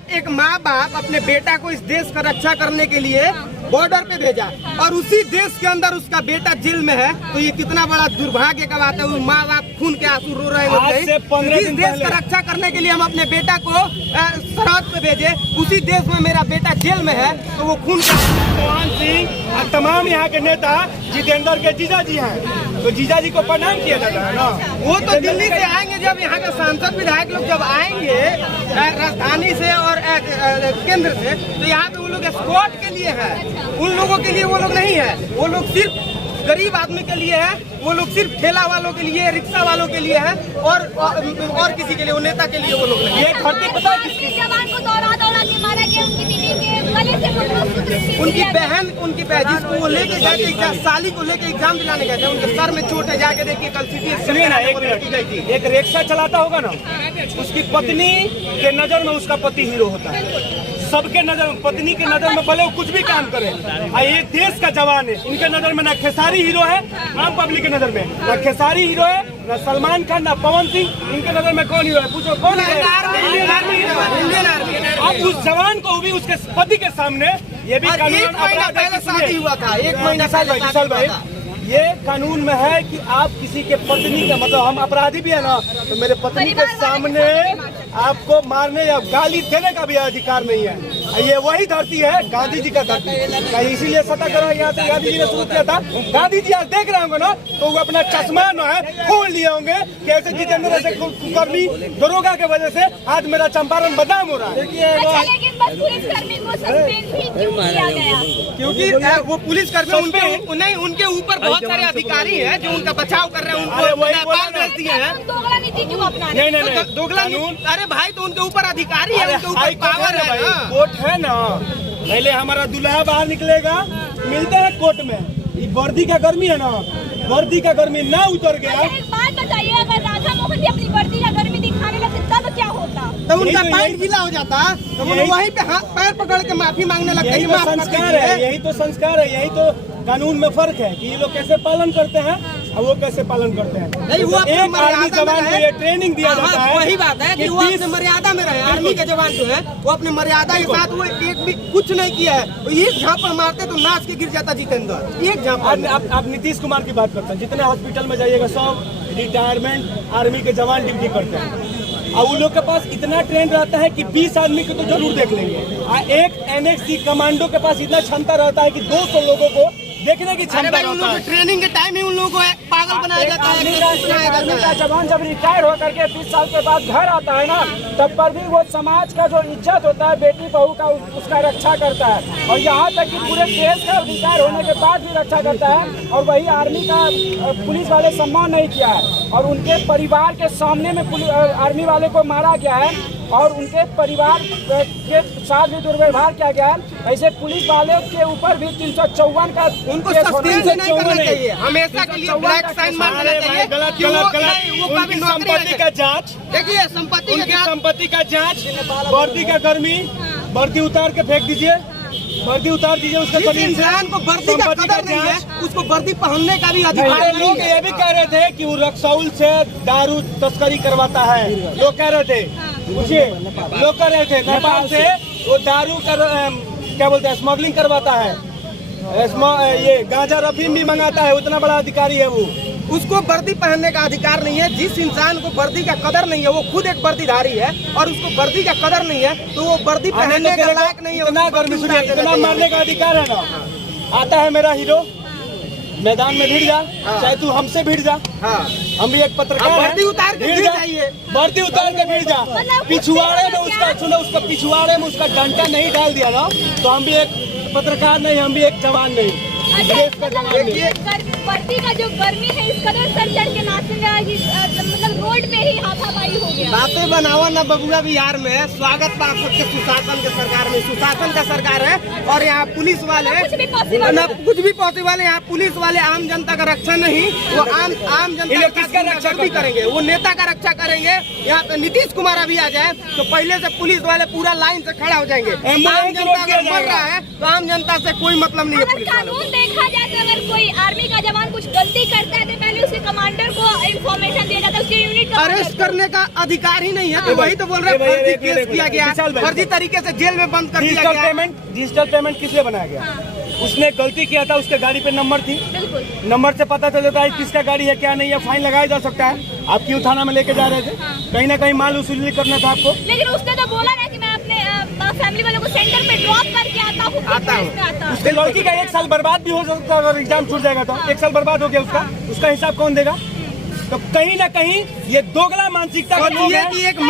आप एक माँ बाप अपने बेटा को इस देश का रक्षा करने के लिए बॉर्डर पे भेजा और उसी देश के अंदर उसका बेटा जेल में है, तो ये कितना बड़ा दुर्भाग्य का बात है। वो माँ बाप खून के आंसू रो रहे हैं। इस देश का रक्षा करने के लिए हम अपने बेटा को सरहद पे भेजे, उसी देश में मेरा बेटा जेल में है, तो वो खून का। चौहान सिंह और तमाम यहाँ के नेता जितेंद्र के जीजा जी हैं, तो जीजा जी को प्रणाम किया जाता है ना। वो तो दिल्ली से आएंगे, जब यहाँ के सांसद विधायक लोग जब आएंगे राजधानी से और केंद्र से, तो यहाँ पे वो लोग एस्कॉर्ट के लिए है, उन लोगों के लिए वो लोग नहीं है। वो लोग सिर्फ गरीब आदमी के लिए है, वो लोग सिर्फ ठेला वालों के लिए, रिक्शा वालों के लिए है, और किसी के लिए, वो नेता के लिए वो लोग नहीं। ये धरती पता है किसकी? जवान को दौड़ा के मारा गया, उनकी बीवी के गले से उनकी बहन जिसको वो लेके गए थे, साली को लेके एग्जाम दिलाने गए थे, उनके सर में चोट है, जाके देखिए कल सिटी। सुनिए ना, एक रिक्शा चलाता होगा ना, उसकी पत्नी के नजर में उसका पति हीरो होता है। सबके नजर में, पत्नी के नजर में भले वो कुछ भी काम करे। ये देश का जवान है, इनके नजर में ना खेसारी हीरो है, आम पब्लिक के नजर में ना खेसारी हीरो है, ना सलमान खान, ना पवन सिंह। इनके नजर में कौन हीरो है? पूछो कौन है? Indian army. अब उस जवान को भी उसके पति के सामने ये भी कानून पहले शादी हुआ था, 1 महीना भाई, ये कानून में है कि आप किसी के पत्नी का, मतलब हम अपराधी भी है ना, तो मेरे पत्नी के सामने आपको मारने या गाली देने का भी अधिकार नहीं है। ये वही धरती है, गांधी जी का धरती, इसीलिए सत्याग्रह यहाँ से गांधी जी ने शुरू किया था। गांधी जी आज देख रहे होंगे ना, तो वो अपना चश्मा न है खोल लिए होंगे, कैसे जितेंद्र ऐसे कुकर्मी दरोगा के वजह से आज मेरा चंपारण बदनाम हो रहा है। क्योंकि वो पुलिसकर्मी उनके ऊपर बहुत सारे अधिकारी हैं जो उनका बचाव कर रहे हैं, उनको नेपाल भेज दिए हैं। दोगला नीति क्यों अपना रहे हैं? नहीं, दोगला नीति, अरे भाई तो उनके ऊपर अधिकारी है, उनके ऊपर पावर है ना, कोर्ट है ना। पहले हमारा दूल्हा बाहर निकलेगा, मिलते हैं कोर्ट में। ये वर्दी का गर्मी है ना, वर्दी का गर्मी ना उतर गया। एक बात बताइए, अगर राधा मोहन भी अपनी वर्दी का गर्मी दिखाने लगते तब क्या होता? तो उनका पैर गीला हो जाता, तो वो वहीं पे हाथ पैर पकड़ के माफी मांगने लगते हैं। यही तो संस्कार है, यही तो संस्कार है, यही तो कानून में फर्क है कि ये लोग कैसे पालन करते हैं और वो कैसे पालन करते हैं। नहीं, वो एक आर्मी जवान को ये ट्रेनिंग दिया जाता है। वही बात है कि वो अपने मर्यादा में रहे। आर्मी के जवान जो है वो अपने मर्यादा के साथ, वो एक भी कुछ नहीं किया है। एक झापड़ मारते तो नाच के गिर जाता जितेंद्र, एक झापड़। आप नीतीश कुमार की बात करते हैं, जितने हॉस्पिटल में जाइएगा सब रिटायरमेंट आर्मी के जवान ड्यूटी करते हैं, और उन लोग के पास इतना ट्रेन रहता है कि 20 आदमी को तो जरूर देख लेंगे। एक NXC कमांडो के पास इतना क्षमता रहता है कि 200 लोगों को देखने की क्षमता रहता है। ट्रेनिंग के टाइम ही उन लोगों को पागल बनाया जाता है। आर्मी का जवान जब रिटायर होकर के 20 साल के बाद घर आता है ना, तब पर भी वो समाज का जो इज्जत होता है, बेटी बहू का, उसका रक्षा करता है। और यहाँ तक कि पूरे देश का रिटायर होने के बाद भी रक्षा करता है। और वही आर्मी का पुलिस वाले सम्मान नहीं किया है, और उनके परिवार के सामने में आर्मी वाले को मारा गया है, और उनके परिवार के साथ भी दुर्व्यवहार किया गया है। ऐसे पुलिस वाले के ऊपर भी 354 का उनको सस्पेंशन नहीं करना चाहिए, हमेशा के लिए ब्लैक साइन मारना चाहिए। उनकी संपत्ति का जांच, देखिए संपत्ति का जांच, वर्दी का गर्मी, वर्दी उतार के फेंक दीजिए, वर्दी उतार दीजिए उसके शरीर से। इंसान को वर्दी का कदर नहीं है, उसको वर्दी पहनने का भी अधिकार नहीं है। लोग ये भी कह रहे थे कि वो रक्सौल से दारू तस्करी करवाता है, लोग कह रहे थे, पूछिए, लोग कह रहे थे नेपाल से वो दारू क्या बोलते हैं, स्मगलिंग करवाता है, ये गांजा रफीम भी मंगाता है, उतना बड़ा अधिकारी है वो। उसको वर्दी पहनने का अधिकार नहीं है। जिस इंसान को वर्दी का कदर नहीं है, वो खुद एक वर्दीधारी है, और उसको वर्दी का कदर नहीं है, तो वो वर्दी पहनने के लायक नहीं है। इतना गर्मी, इतना मारने का अधिकार है ना। आता है मेरा हीरो, मैदान में भिड़ जा, चाहे तू हमसे भिड़ जा। हम भी एक पत्रकार हैं, वर्दी उतार के भिड़ जाइए, वर्दी उतार के भिड़ जा। पिछवाड़े में उसका, सुनो, उसका पिछवाड़े में उसका डंडा नहीं डाल दिया ना, तो हम भी एक पत्रकार नहीं, हम भी एक जवान नहीं। वर्दी का जो गर्मी है, इस कदर सर चढ़ के नाचने, मतलब रोड पे ही हाथापाई हो गया। बातें बनावा ना बबुआ बिहार में। स्वागत बा सबके सुशासन के सरकार में, सुशासन का सरकार है, और यहाँ पुलिस वाले कुछ भी पॉसिबल है। यहाँ पुलिस वाले आम जनता का रक्षा नहीं, वो आम जनता का रक्षा भी करेंगे, वो नेता का रक्षा करेंगे। यहाँ पे नीतीश कुमार अभी आ जाए तो पहले से पुलिस वाले पूरा लाइन से खड़ा हो जाएंगे। आम जनता अगर मर रहा है तो आम जनता से कोई मतलब नहीं है। कानून देखा जाए तो अगर कोई आर्मी का जवान कुछ गलती करता है तो पहले उसके कमांडर को इन्फॉर्मेशन दिया जाता है, उसके यूनिट का अरेस्ट करने का अधिकार ही नहीं है। तो वही तो बोल रहे हैं फर्जी केस किया गया, फर्जी तरीके से जेल में बंद कर दिया गया। डिजिटल पेमेंट किसलिए बनाया गया? उसने गलती किया था, उसके गाड़ी पे नंबर थी, बिल्कुल नंबर से पता चल जाता है किसका गाड़ी है क्या नहीं है, फाइन लगाया जा सकता है। आप क्यों थाना में लेके जा रहे थे? कहीं ना कहीं माल वसूली करना था आपको। लेकिन उसने तो बोला ना कि मैं अपने फैमिली वालों को सेंटर पे ड्रॉप करके आता हूँ। उसके लड़की का 1 साल बर्बाद भी हो सकता है अगर एग्जाम छूट जाएगा तो। 1 साल बर्बाद हो गया उसका हिसाब कौन देगा? तो कहीं ना कहीं ये दोगला मानसिकता का लोग हैं कि एक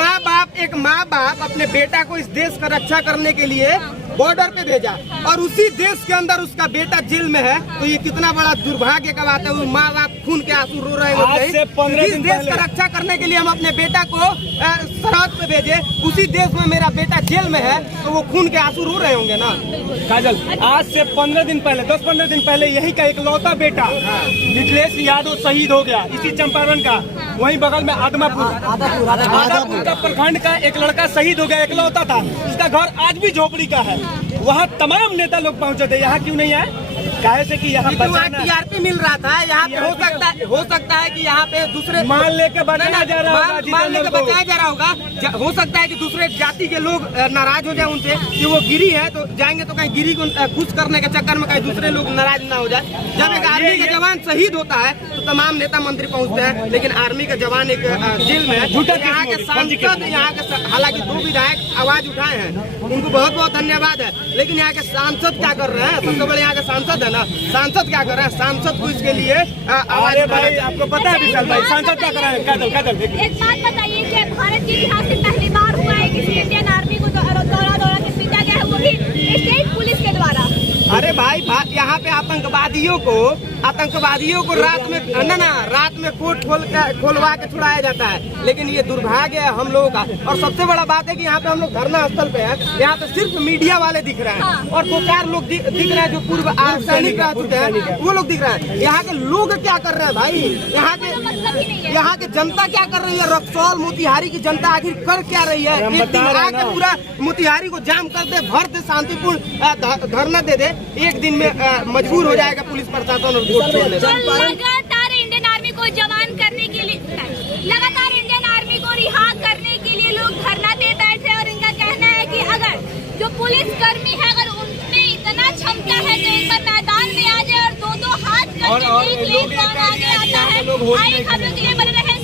माँ बाप अपने बेटा को इस देश का रक्षा करने के लिए बॉर्डर पे भेजा और उसी देश के अंदर उसका बेटा जेल में है। तो ये कितना बड़ा दुर्भाग्य का बात है। वो माँ बाप खून के आंसू रो रहे आज से 15 इस दिन देश पहले का रक्षा करने के लिए हम अपने बेटा को सरहद पे भेजे, उसी देश में मेरा बेटा जेल में है, तो वो खून के आंसू रो रहे होंगे ना। काजल, आज से 15 दिन पहले 10-15 दिन पहले यही का इकलौता बेटा मिथिलेश यादव शहीद हो गया इसी चंपारण का। वहीं बगल में आदमापुर का प्रखंड का एक लड़का शहीद हो गया, इकलौता था। उसका घर आज भी झोपड़ी का है। वहाँ तमाम नेता लोग पहुँचे थे, यहाँ क्यों नहीं आए? काहे से कि यहाँ टीआरपी मिल रहा था। यहाँ पे हो सकता है कि यहाँ पे दूसरे मान लेके बचाया जा रहा होगा, मान लेके बचाया जा रहा होगा। हो सकता है कि दूसरे जाति के लोग नाराज हो जाए उनसे कि वो गिरी है, तो जाएंगे तो कहीं गिरी को खुश करने के चक्कर में कहीं दूसरे लोग नाराज ना हो जाए। जब एक आर्मी का जवान शहीद होता है तो तमाम नेता मंत्री पहुँचते हैं, लेकिन आर्मी का जवान एक जेल में है। यहाँ के सांसद, यहाँ के हालांकि 2 विधायक आवाज उठाए हैं, उनको बहुत बहुत धन्यवाद है। लेकिन यहाँ के सांसद क्या कर रहे हैं? सबसे बड़े यहाँ के सांसद है ना, सांसद क्या कर रहे हैं? सांसद को इसके लिए आवाज भाई आपको पता है विशाल भाई सांसद क्या कर रहे हैं? एक बात बताइए कि भारत के इतिहास में पहली बार हुआ है किसी इंडियन आर्मी को दौरा के पीटा गया है, वो भी स्टेट पुलिस के द्वारा। अरे भाई यहाँ पे आतंकवादियों को रात में कोर्ट खोलवा के छुड़ाया जाता है। लेकिन ये दुर्भाग्य है हम लोगों का। और सबसे बड़ा बात है कि यहाँ पे हम लोग धरना स्थल पे हैं, यहाँ पे सिर्फ मीडिया वाले दिख रहे हैं और 2-4 लोग दिख रहे हैं जो पूर्व सैनिक रह चुके हैं, वो लोग दिख रहे हैं। यहाँ के लोग क्या कर रहे हैं भाई? यहाँ के जनता क्या कर रही है? रक्सौल मोतिहारी की जनता आखिर कर क्या रही है? एक दिन आके पूरा मोतिहारी को जाम कर दे, भर दे, शांतिपूर्ण धरना दे दे, एक दिन में मजबूर हो जाएगा पुलिस प्रशासन और कोर्ट छोड़ने। लगातार इंडियन आर्मी को जवान करने के लिए, लगातार इंडियन आर्मी को रिहा करने के लिए लोग धरना पे बैठे और इनका कहना है कि अगर जो पुलिस कर्मी है अगर उनमें इतना क्षमता है तो एक बार मैदान में आ जाए और 2-2 हाथ करके देख ले कौन आगे आता है। आई खबरों के लिए बने रहें।